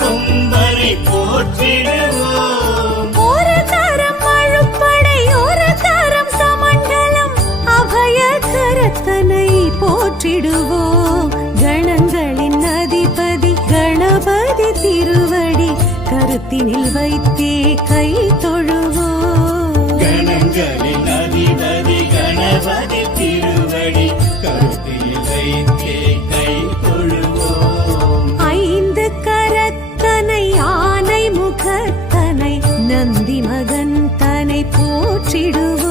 கொம்பனை போற்றிடுவோம். ஒரு தரம் அழுப்படை ஒரு தரம் சமண்டலம் அபய கரத்தனை போற்றிடுவோம். கணங்களின் அதிபதி கணபதி திருவடி கருத்தினில் வைத்தே கை தொழுவோம். கணங்களின் அதிபதி கணபதி திருவடி கருத்தினில் வைத்தே கை தொழுவோம். ஐந்து கரத்தனை ஆனை முகத்தனை நந்தி மகன் தனை போற்றிடுவோம்.